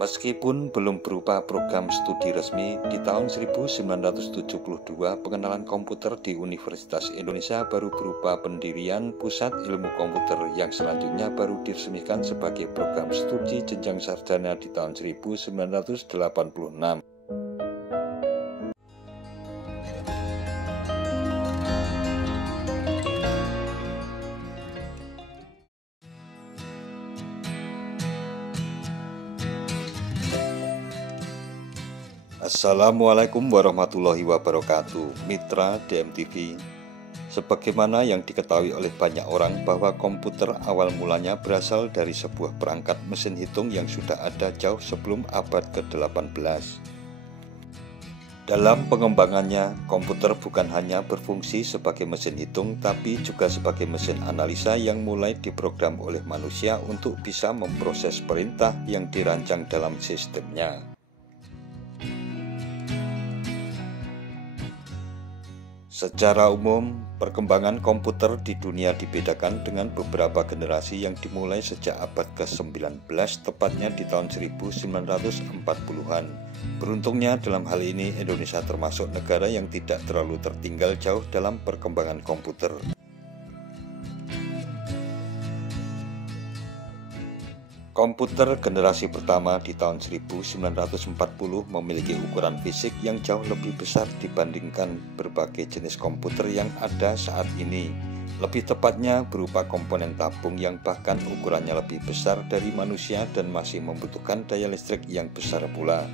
Meskipun belum berupa program studi resmi, di tahun 1972 pengenalan komputer di Universitas Indonesia baru berupa pendirian Pusat Ilmu Komputer yang selanjutnya baru diresmikan sebagai program studi jenjang sarjana di tahun 1986. Assalamualaikum warahmatullahi wabarakatuh. Mitra DMTV, sebagaimana yang diketahui oleh banyak orang bahwa komputer awal mulanya berasal dari sebuah perangkat mesin hitung yang sudah ada jauh sebelum abad ke-18. Dalam pengembangannya, komputer bukan hanya berfungsi sebagai mesin hitung, tapi juga sebagai mesin analisa yang mulai diprogram oleh manusia untuk bisa memproses perintah yang dirancang dalam sistemnya. Secara umum, perkembangan komputer di dunia dibedakan dengan beberapa generasi yang dimulai sejak abad ke-19, tepatnya di tahun 1940-an. Beruntungnya dalam hal ini Indonesia termasuk negara yang tidak terlalu tertinggal jauh dalam perkembangan komputer. Komputer generasi pertama di tahun 1940 memiliki ukuran fisik yang jauh lebih besar dibandingkan berbagai jenis komputer yang ada saat ini. Lebih tepatnya berupa komponen tabung yang bahkan ukurannya lebih besar dari manusia dan masih membutuhkan daya listrik yang besar pula.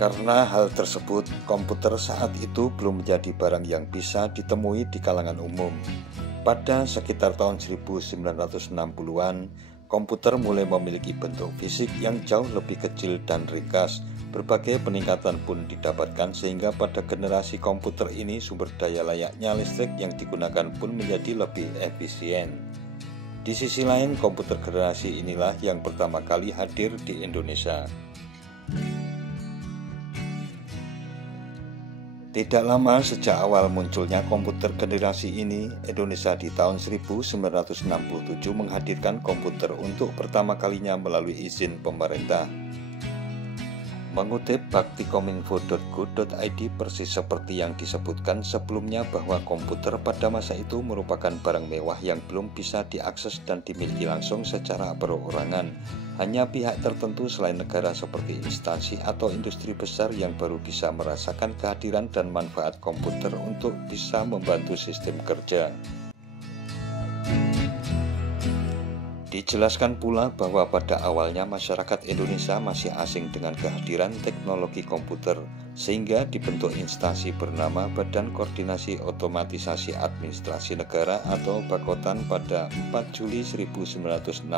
Karena hal tersebut, komputer saat itu belum menjadi barang yang bisa ditemui di kalangan umum. Pada sekitar tahun 1960-an, komputer mulai memiliki bentuk fisik yang jauh lebih kecil dan ringkas. Berbagai peningkatan pun didapatkan sehingga pada generasi komputer ini sumber daya layaknya listrik yang digunakan pun menjadi lebih efisien. Di sisi lain, komputer generasi inilah yang pertama kali hadir di Indonesia. Tidak lama sejak awal munculnya komputer generasi ini, Indonesia di tahun 1967 menghadirkan komputer untuk pertama kalinya melalui izin pemerintah. Mengutip baktikominfo.go.id, persis seperti yang disebutkan sebelumnya bahwa komputer pada masa itu merupakan barang mewah yang belum bisa diakses dan dimiliki langsung secara perorangan. Hanya pihak tertentu selain negara seperti instansi atau industri besar yang baru bisa merasakan kehadiran dan manfaat komputer untuk bisa membantu sistem kerja. Dijelaskan pula bahwa pada awalnya masyarakat Indonesia masih asing dengan kehadiran teknologi komputer, sehingga dibentuk instansi bernama Badan Koordinasi Otomatisasi Administrasi Negara atau Bakotan pada 4 Juli 1969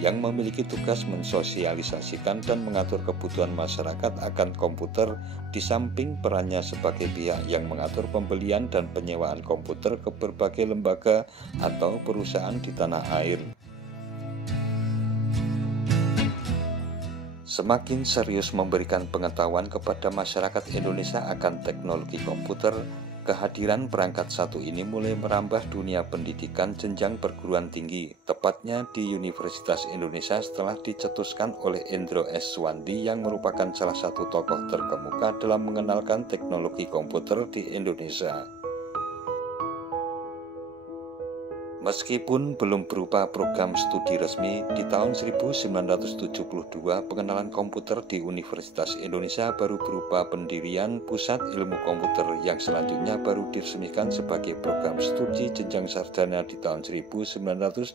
yang memiliki tugas mensosialisasikan dan mengatur kebutuhan masyarakat akan komputer, di samping perannya sebagai pihak yang mengatur pembelian dan penyewaan komputer ke berbagai lembaga atau perusahaan di tanah air. Semakin serius memberikan pengetahuan kepada masyarakat Indonesia akan teknologi komputer, kehadiran perangkat satu ini mulai merambah dunia pendidikan jenjang perguruan tinggi, tepatnya di Universitas Indonesia setelah dicetuskan oleh Endro S. Suwandi yang merupakan salah satu tokoh terkemuka dalam mengenalkan teknologi komputer di Indonesia. Meskipun belum berupa program studi resmi, di tahun 1972 pengenalan komputer di Universitas Indonesia baru berupa pendirian Pusat Ilmu Komputer yang selanjutnya baru diresmikan sebagai program studi jenjang sarjana di tahun 1986.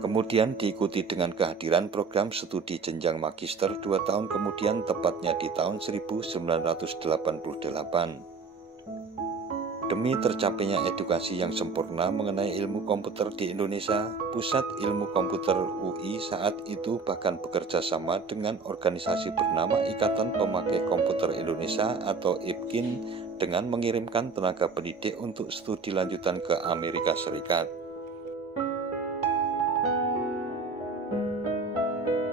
Kemudian diikuti dengan kehadiran program studi jenjang magister 2 tahun kemudian, tepatnya di tahun 1988. Demi tercapainya edukasi yang sempurna mengenai ilmu komputer di Indonesia, Pusat Ilmu Komputer UI saat itu bahkan bekerja sama dengan organisasi bernama Ikatan Pemakai Komputer Indonesia atau IPKIN dengan mengirimkan tenaga pendidik untuk studi lanjutan ke Amerika Serikat.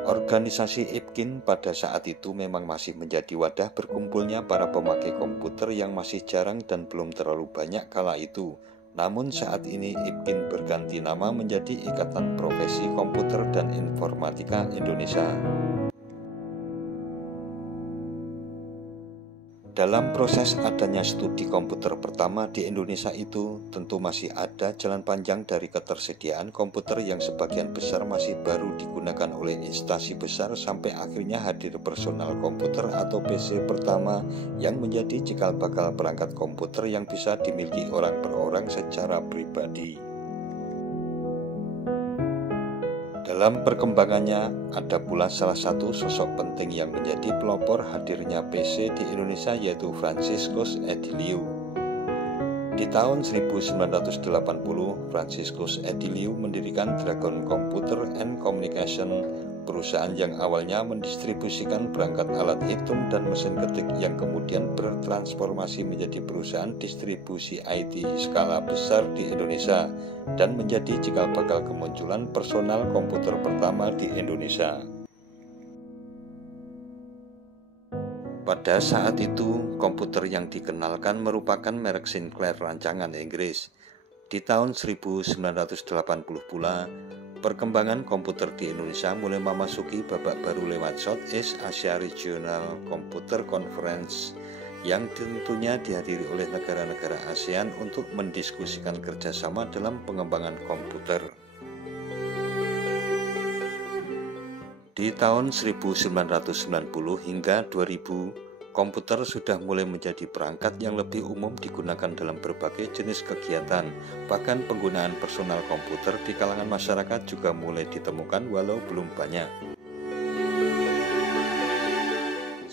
Organisasi IPKIN pada saat itu memang masih menjadi wadah berkumpulnya para pemakai komputer yang masih jarang dan belum terlalu banyak kala itu. Namun saat ini IPKIN berganti nama menjadi Ikatan Profesi Komputer dan Informatika Indonesia. Dalam proses adanya studi komputer pertama di Indonesia itu, tentu masih ada jalan panjang dari ketersediaan komputer yang sebagian besar masih baru digunakan oleh instansi besar sampai akhirnya hadir personal komputer atau PC pertama yang menjadi cikal bakal perangkat komputer yang bisa dimiliki orang per orang secara pribadi. Dalam perkembangannya, ada pula salah satu sosok penting yang menjadi pelopor hadirnya PC di Indonesia, yaitu Franciscus Edilio. Di tahun 1980, Franciscus Edilio mendirikan Dragon Computer and Communication, perusahaan yang awalnya mendistribusikan perangkat alat hitung dan mesin ketik yang kemudian bertransformasi menjadi perusahaan distribusi IT skala besar di Indonesia dan menjadi cikal bakal kemunculan personal komputer pertama di Indonesia. Pada saat itu, komputer yang dikenalkan merupakan merek Sinclair rancangan Inggris. Di tahun 1980 pula, perkembangan komputer di Indonesia mulai memasuki babak baru lewat Southeast Asia Regional Computer Conference yang tentunya dihadiri oleh negara-negara ASEAN untuk mendiskusikan kerjasama dalam pengembangan komputer. Di tahun 1990 hingga 2000, komputer sudah mulai menjadi perangkat yang lebih umum digunakan dalam berbagai jenis kegiatan. Bahkan penggunaan personal komputer di kalangan masyarakat juga mulai ditemukan walau belum banyak.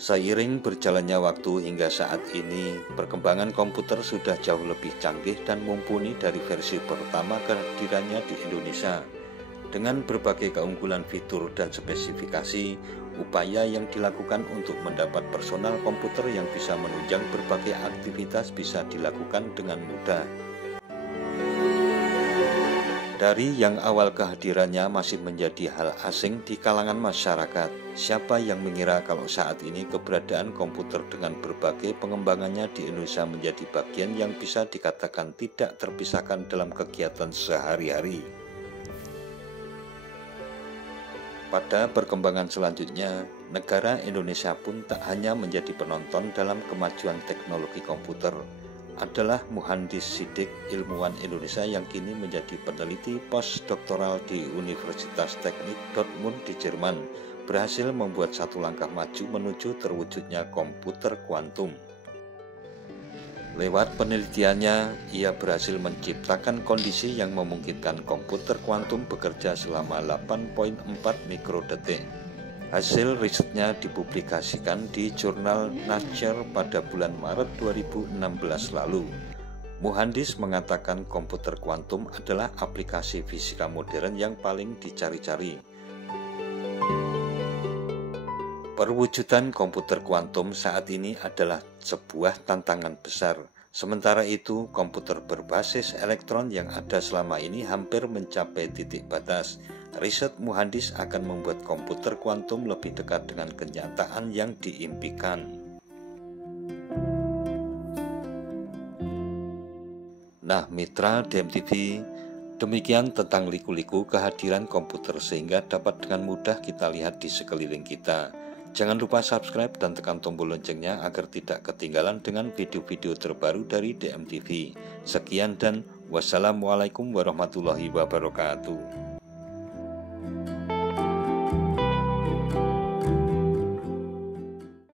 Seiring berjalannya waktu hingga saat ini, perkembangan komputer sudah jauh lebih canggih dan mumpuni dari versi pertama kehadirannya di Indonesia. Dengan berbagai keunggulan fitur dan spesifikasi, upaya yang dilakukan untuk mendapat personal komputer yang bisa menunjang berbagai aktivitas bisa dilakukan dengan mudah. Dari yang awal kehadirannya masih menjadi hal asing di kalangan masyarakat, siapa yang mengira kalau saat ini keberadaan komputer dengan berbagai pengembangannya di Indonesia menjadi bagian yang bisa dikatakan tidak terpisahkan dalam kegiatan sehari-hari. Pada perkembangan selanjutnya, negara Indonesia pun tak hanya menjadi penonton dalam kemajuan teknologi komputer. Adalah Muhandis Sidik, ilmuwan Indonesia yang kini menjadi peneliti postdoktoral di Universitas Teknik Dortmund di Jerman, berhasil membuat satu langkah maju menuju terwujudnya komputer kuantum. Lewat penelitiannya, ia berhasil menciptakan kondisi yang memungkinkan komputer kuantum bekerja selama 8,4 mikrodetik. Hasil risetnya dipublikasikan di jurnal Nature pada bulan Maret 2016 lalu. Muhandis mengatakan komputer kuantum adalah aplikasi fisika modern yang paling dicari-cari. Perwujudan komputer kuantum saat ini adalah sebuah tantangan besar. Sementara itu, komputer berbasis elektron yang ada selama ini hampir mencapai titik batas. Riset Muhandis akan membuat komputer kuantum lebih dekat dengan kenyataan yang diimpikan. Nah, mitra DMTV, demikian tentang liku-liku kehadiran komputer sehingga dapat dengan mudah kita lihat di sekeliling kita. Jangan lupa subscribe dan tekan tombol loncengnya agar tidak ketinggalan dengan video-video terbaru dari DMTV. Sekian dan wassalamualaikum warahmatullahi wabarakatuh.